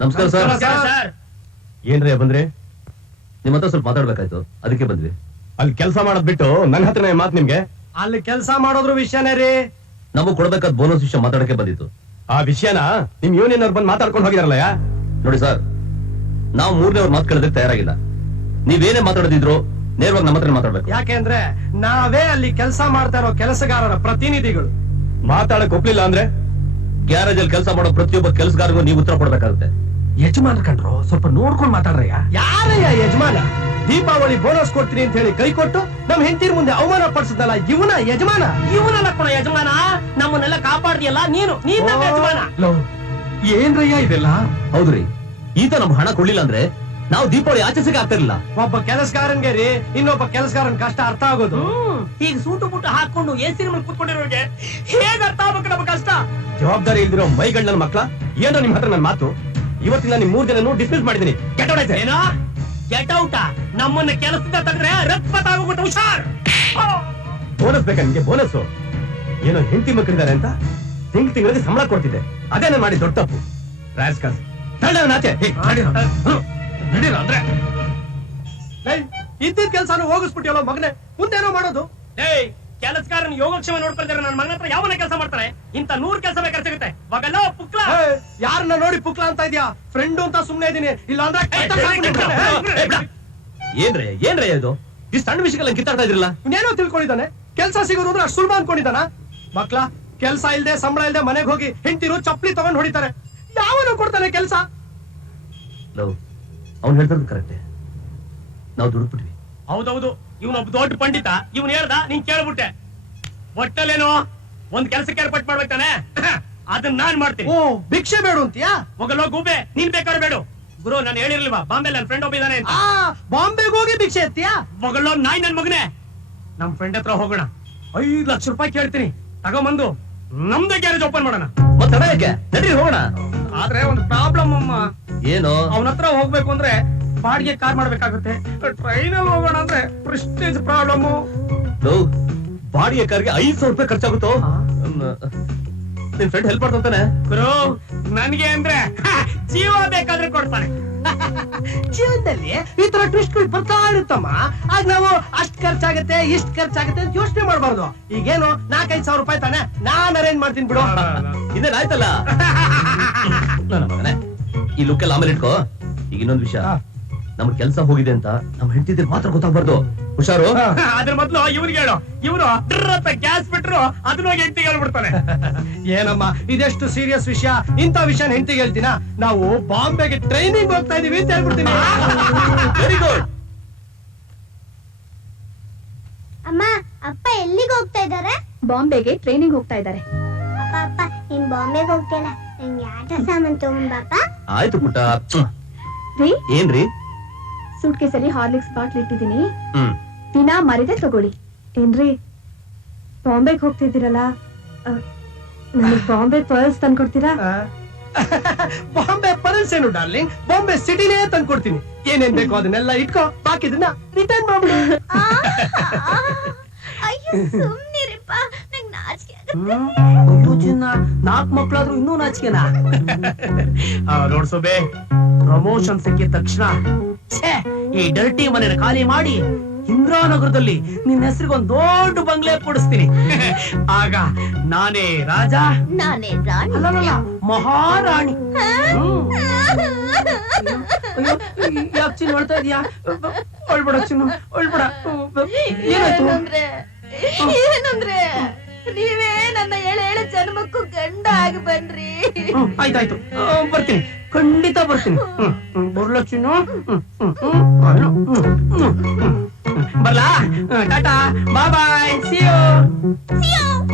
ನಮಸ್ಕಾರ sir. Sir ಏನ್ರಿ ಬಂದ್ರಿ? ನಿಮ್ಮ ಹತ್ರ ಸ್ವಲ್ಪ ಮಾತಾಡ್ಬೇಕಾಯ್ತು, ಅದಕ್ಕೆ ಬಂದ್ವಿ. ಅಲ್ಲಿ ಕೆಲಸ ಮಾಡೋದ್ ಬಿಟ್ಟು ನನ್ನ ಹತ್ರನೇ ಮಾತು ನಿಮ್ಗೆ? ಅಲ್ಲಿ ಕೆಲಸ ಮಾಡೋದ್ರ ವಿಷಯನೇ ರೀ. ನಮಗ್ ಕೊಡ್ಬೇಕಾದ ಬೋನಸ್ ವಿಷಯ ಮಾತಾಡಕ್ಕೆ ಬಂದಿತ್ತು. ಆ ವಿಷಯನ ನಿಮ್ ಯೂನಿಯನ್ ಅವ್ರು ಬಂದು ಮಾತಾಡ್ಕೊಂಡು ಹೋಗಿದಾರಲ್ಲ. ನೋಡಿ ಸರ್, ನಾವು ಮೂರನೇವ್ರ ಮಾತು ಕೇಳೋದಕ್ಕೆ ತಯಾರಾಗಿಲ್ಲ. ನೀವೇನೇ ಮಾತಾಡೋದಿದ್ರು ನೇರವಾಗಿ ನಮ್ಮ ಹತ್ರ ಮಾತಾಡ್ಬೇಕು. ಯಾಕೆಂದ್ರೆ ನಾವೇ ಅಲ್ಲಿ ಕೆಲಸ ಮಾಡ್ತಾ ಇರೋ ಕೆಲಸಗಾರರ ಪ್ರತಿನಿಧಿಗಳು. ಮಾತಾಡಕ್ ಒಪ್ಲಿಲ್ಲ ಅಂದ್ರೆ ಗ್ಯಾರೇಜ್ ಅಲ್ಲಿ ಕೆಲಸ ಮಾಡೋ ಪ್ರತಿಯೊಬ್ಬ ಕೆಲಸಗಾರರಿಗೂ ನೀವು ಉತ್ತರ ಕೊಡ್ಬೇಕಾಗುತ್ತೆ. ಯಜಮಾನ್ ಕಂಡ್ರು ಸ್ವಲ್ಪ ನೋಡ್ಕೊಂಡು ಮಾತಾಡ್ರಯ್ಯ. ಯಾರಯ್ಯ ಯಜಮಾನ? ದೀಪಾವಳಿ ಬೋನಸ್ ಕೊಡ್ತೀನಿ ಅಂತ ಹೇಳಿ ಕೈ ಕೊಟ್ಟು ನಮ್ ಹೆಂಡತಿರ ಮುಂದೆ ಅವಮಾನ ಪಡಿಸಿದ್ನಲ್ಲ ಇವನ ಯಜಮಾನ. ಇವನಲ್ಲ ಕೊಡ ಯಜಮಾನ, ನಮ್ಮನ್ನೆಲ್ಲ ಕಾಪಾಡ್ದಿಯಲ್ಲ ನೀನು, ನೀನ್ ನಮ್ಮ ಯಜಮಾನ. ಏನ್ರಯ್ಯ ಇದೆಲ್ಲ? ಹೌದ್ರಿ, ಈತ ನಮ್ ಹಣ ಕೊಡ್ಲಿಲ್ಲ ಅಂದ್ರೆ ನಾವು ದೀಪಾವಳಿ ಆಚರಿಸಕ್ಕೆ ಆಗ್ತಿರ್ಲಿಲ್ಲ. ಒಬ್ಬ ಕೆಲಸಗಾರನ್ಗೆ ರೀ ಇನ್ನೊಬ್ಬ ಕೆಲಸಗಾರನ್ ಕಷ್ಟ ಅರ್ಥ ಆಗೋದು. ಈಗ ಸೂಟು ಬುಟ್ಟು ಹಾಕೊಂಡು ಎಸಿ ರೂಮಲ್ಲಿ ಕೂತ್ಕೊಂಡಿರೋರಿಗೆ ಹೇಗ್ ಅರ್ಥ ಆಗ್ಬೇಕು ನಮ್ಮ ಕಷ್ಟ? ಜವಾಬ್ದಾರಿ ಇಲ್ದಿರೋ ಮೈಗಳ್ ನನ್ನ ಮಕ್ಳ ಏನೋ ನಿಮ್ ಹತ್ರ ನನ್ ಮಾತು. ಇವತ್ತಿನ ನಿಮ್ 3 ಜನನು ಡಿಸ್ಮಿಸ್ ಮಾಡಿದೀನಿ. ಏನೋ ಗೆಟ್ ಔಟ? ನಮ್ಮನ್ನ ಕೆಲಸದಿಂದ ತೆಗೆದ್ರೆ ರಕ್ತ ಆಗೋಗುತ್ತೆ, ಹುಷಾರ್. ಬೋನಸ್ ಬೇಕಾ ನಿಮ್ಗೆ? ಬೋನಸ್ ಏನೋ ಹೆಂಡತಿ ಮಕ್ಕಳಿದ್ದಾರೆ ಅಂತ ತಿಂಗಳಿಗೆ ಸಂಬಳ ಕೊಡ್ತಿದ್ದೆ. ಅದೇ ನಾನು ಮಾಡಿ ದೊಡ್ಡ ತಪ್ಪು. ಆಚೆ ಅಂದ್ರೆ ಇದ್ದಿದ್ ಕೆಲ್ಸಾನು ಹೋಗಿಸ್ಬಿಟ್ಟಿಯಲ್ಲ ಮಗನೆ, ಮುಂದೇನೋ ಮಾಡೋದು. ಏಯ್, ಕೆಲಸಗಾರನ ಯೋಗಕ್ಷೇಮ ನೋಡ್ಕೊಳ್ತಾರೆ. ನನ್ನ ಮಗನ ಹತ್ರ ಯಾವನ ಕೆಲಸ ಮಾಡ್ತಾರೆ? ಇಂತ 100 ಕೆಲಸ ಬೇಕಾದ್ರೆ ಸಿಗುತ್ತೆ. ಮಗಲ್ಲ ಪುಕ್ಲ, ಯಾರನ್ನ ನೋಡಿ ಪುಕ್ಲ ಅಂತ ಇದ್ಯಾ? ಫ್ರೆಂಡು ಅಂತ ಸುಮ್ನೆ ಇದೀನಿ, ಇಲ್ಲ ಅಂದ್ರೆ ಏನ್ರೇ ಇದು? ಈ ಸಣ್ಣ ವಿಷಯಗಳ ಕಿತ್ತಾಡ್ತಾ ಇದ್ರಲ್ಲ. ಇನ್ನೇನೋ ತಿಳ್ಕೊಂಡಿದ್ದಾನೆ. ಕೆಲ್ಸ ಸಿಗೋದು ಅಂದ್ರೆ ಅಷ್ಟು ಸುಲಭ ಅನ್ಕೊಂಡಿದ್ದಾನ? ಮಕ್ಳ ಕೆಲ್ಸ ಇಲ್ದೆ ಸಂಬಳ ಇಲ್ದೆ ಮನೆಗೆ ಹೋಗಿ ಹೆಂಡತಿರು ಚಪ್ಪಲಿ ತಗೊಂಡ್ ಹೊಡಿತಾರೆ. ಯಾವನು ಕೊಡ್ತಾನೆ ಕೆಲ್ಸ? ಅವ್ನು ಹೇಳ್ತದ್ದು ಕರೆಕ್ಟೇ, ನಾವು ದುಡ್ಬಿಟ್ವಿ. ಹೌದೌದು, ಇವನೊಬ್ಬ ದೊಡ್ಡ ಪಂಡಿತ. ಇವನ್ ಹೇಳ್ದ, ನೀನ್ ಕೇಳ್ಬಿಟ್ಟೆ. ಒಟ್ಟಲ್ಲೇನೋ ಒಂದ್ ಕೆಲಸಕ್ಕೆ ಏರ್ಪಾಟ್ ಮಾಡ್ಬೇಕಾನೆ, ಅದನ್ನ ನಾನ್ ಮಾಡ್ತೀನಿ. ಓ, ಭಿಕ್ಷೆ ಬೇಡು ಅಂತೀಯಾ? ಹೋಗಲ್ಲೋ ಗೂಬೆ, ನೀನ್ ಬೇಕಾದ್ರೆ ಬೇಡು. ಗುರು, ನಾನು ಹೇಳಿರ್ಲಿಲ್ವಾ ಬಾಂಬೆ ನನ್ನ ಫ್ರೆಂಡ್ ಒಬ್ಬ ಇದಾನೆ ಅಂತ? ಬಾಂಬೆಗೆ ಹೋಗಿ ಭಿಕ್ಷೆ ಎತ್ತೀಯಾ? ಹೋಗಲ್ಲೋ ನಾಯಿ ನನ್ ಮಗನೇ. ನಮ್ ಫ್ರೆಂಡ್ ಹತ್ರ ಹೋಗೋಣ, 5 ಲಕ್ಷ ರೂಪಾಯಿ ಕೇಳ್ತೀನಿ, ತಗೊಂಬಂದು ನಮ್ದೇ ಗ್ಯಾರೇಜ್ ಓಪನ್ ಮಾಡೋಣ. ಮತ್ತೆ ಯಾಕೆ? ನಡೀರಿ ಹೋಗೋಣ. ಆದ್ರೆ ಒಂದು ಪ್ರಾಬ್ಲಮ್ ಅಮ್ಮ. ಏನು? ಅವನ ಹತ್ರ ಹೋಗ್ಬೇಕು ಅಂದ್ರೆ ಬಾಡಿಗೆ ಕಾರ್ ಮಾಡ್ಬೇಕಾಗುತ್ತೆ. ಟ್ರೈನ್ ಅಲ್ಲಿ ಹೋಗೋಣ ಅಂದ್ರೆ ಪ್ರೆಸ್ಟೀಜ್ ಪ್ರಾಬ್ಲಮ್. ಬಾಡಿಗೆ ಕಾರ್ಗೆ 5,000 ರೂಪಾಯಿ ಖರ್ಚಾಗುತ್ತೋ? ನಿನ್ ಫ್ರೆಂಡ್ ಹೆಲ್ಪ್ ಮಾಡ್ತಾನೆ. ಗುರು, ನನ್ಗೆ ಅಂದ್ರೆ ಜೀವ ಬೇಕಾದ್ರೆ ಕೊಡ್ತಾನೆ. ಜೀವನದಲ್ಲಿ ಈ ತರ ಟ್ವಿಸ್ಟ್ ಗಳು ಬರ್ತಾ ಇರುತ್ತಮ್ಮ. ಆಗ ನಾವು ಅಷ್ಟ್ ಖರ್ಚಾಗತ್ತೆ ಇಷ್ಟ್ ಖರ್ಚಾಗತ್ತೆ ಅಂತ ಯೋಚನೆ ಮಾಡಬಾರ್ದು. ಈಗೇನು 4-5 ಸಾವಿರ ರೂಪಾಯಿ ತಾನೆ, ನಾನ್ ಅರೇಂಜ್ ಮಾಡ್ತೀನಿ ಬಿಡು. ಇದೇನ್ ಆಯ್ತಲ್ಲ ನನ್ನ ಮಗನೇ. ಈ ಲುಕ್ ಎಲ್ಲ ಆಮೇಲೆ ಇಟ್ಕೋ. ಈಗ ಇನ್ನೊಂದು ವಿಷಯ, ನಮ್ ಕೆಲ್ಸ ಹೋಗಿದೆ ಅಂತ ನಮ್ ಹೆಂಡತಿದ್ರೆ ಮಾತ್ರ ಗೊತ್ತಾಗ್ಬಾರ್ದು. ಹುಷಾರು. ಅದ್ರ ಮೊದ್ಲು ಇವ್ರಿಗೆ ಹೇಳು. ಇವ್ರು ಗ್ಯಾಸ್ ಬಿಟ್ರು ಅದನ್ನ ಹೋಗಿ ಹೆಂಡತಿಗೆ ಹೇಳ್ಬಿಡ್ತಾನೆ. ಏನಮ್ಮ ಇದೆಷ್ಟು ಸೀರಿಯಸ್ ವಿಷಯ, ಇಂಥ ವಿಷಯ ಹೆಂಡತಿಗೆ ಹೇಳ್ತೀನ? ನಾವು ಬಾಂಬೆಗೆ ಟ್ರೈನಿಂಗ್ ಹೋಗ್ತಾ ಇದೀವಿ ಅಂತ ಹೇಳ್ಬಿಡ್ತೀನಿ. Very good. ಅಮ್ಮ, ಅಪ್ಪ ಎಲ್ಲಿಗೆ ಹೋಗ್ತಾ ಇದ್ದಾರೆ? ಬಾಂಬೆಗೆ ಟ್ರೈನಿಂಗ್ ಹೋಗ್ತಾ ಇದ್ದಾರೆ. ಅಪ್ಪ ಅಪ್ಪ, ನೀನ್ ಬಾಂಬೆಗೆ ಹೋಗ್ತಿಲ್ಲ, ನಂಗೆ ಆಟ ಸಾಮಾನ್ ತಗೊಂಬಾಪ. ಆಯ್ತು ಪುಟ್ಟ. ರೀ, ಏನ್ರಿ? ಸೂಟ್ ಕೇಸಲ್ಲಿ ಹಾರ್ಲಿಕ್ಸ್ ಬಾಟ್ಲ್ ಇಟ್ಟಿದ್ದೀನಿ, ದಿನ ಮರಿದೆ ತಗೊಳ್ಳಿ. ಏನ್ರಿ, ಬಾಂಬೆಗೆ ಹೋಗ್ತಿದ್ದೀರಲ್ಲ, ನನಗೆ ಬಾಂಬೆ ಪರ್ಸ್ ತಂದ್ಕೊಡ್ತೀರಾ? ಬಾಂಬೆ ಪರ್ಸ್ ಏನು ಡಾರ್ಲಿಂಗ್, ಬಾಂಬೆ ಸಿಟಿನೇ ತಂದ್ಕೊಡ್ತೀನಿ. ಏನೇನ್ ಬೇಕೋ ಅದನ್ನೆಲ್ಲ ಇಟ್ಕೋ, ಬಾಕಿದನ್ನ ರಿಟರ್ನ್ ಮಾಡ್ಬಿಡು. ಅಯ್ಯೋ ಸುಮ್ನಿರಿಪ್ಪ, ನಂಗೆ ನಾಚಿಕೆ ಆಗುತ್ತೆ. 4 ಮಕ್ಳಾದ್ರೂ ಇನ್ನೂ ನಾಚಿಕೆನಾ? ನೋಡ್ಸೋಬೆ, ಪ್ರಮೋಷನ್ ಸಿಕ್ಕಿದ ತಕ್ಷಣ ಈ ಡರ್ಟಿ ಮನೆನ ಖಾಲಿ ಮಾಡಿ ಇಂದ್ರಾನಗರದಲ್ಲಿ ನಿನ್ನ ಹೆಸರಿಗೊಂದು ದೊಡ್ಡ ಬಂಗ್ಲೆ ಕೊಡಿಸ್ತೀನಿ. ಆಗ ನಾನೇ ರಾಜ, ನಾನೇ ರಾಣಿ. ಅಲ್ಲಲ್ಲ ಮಹಾರಾಣಿ. ಯಾಕೆ ಚಿನ್ನ ಹೇಳ್ತಾ ಇದೀಯಾ? ಒಳ್ಬೇಡ ಚಿನ್ನು, ಒಳ್ಬೇಡ. ಏನಾಯ್ತು? ಏನಂದ್ರೆ ನೀವೇ ನನ್ನ ಎಳೆ ಜನ್ಮಕ್ಕೂ ಗಂಡ ಆಗಿ ಬನ್ರಿ. ಆಯ್ತಾಯ್ತು, ಬರ್ತೀನಿ, ಖಂಡಿತ ಬರ್ತೀನಿ. ಬರ್ಲಾ ಚಿನ್ನು? ಬರ್ಲಾ? ಟಾಟಾ, ಬಾಯ್ ಬಾಯ್, ಸಿ ಯು.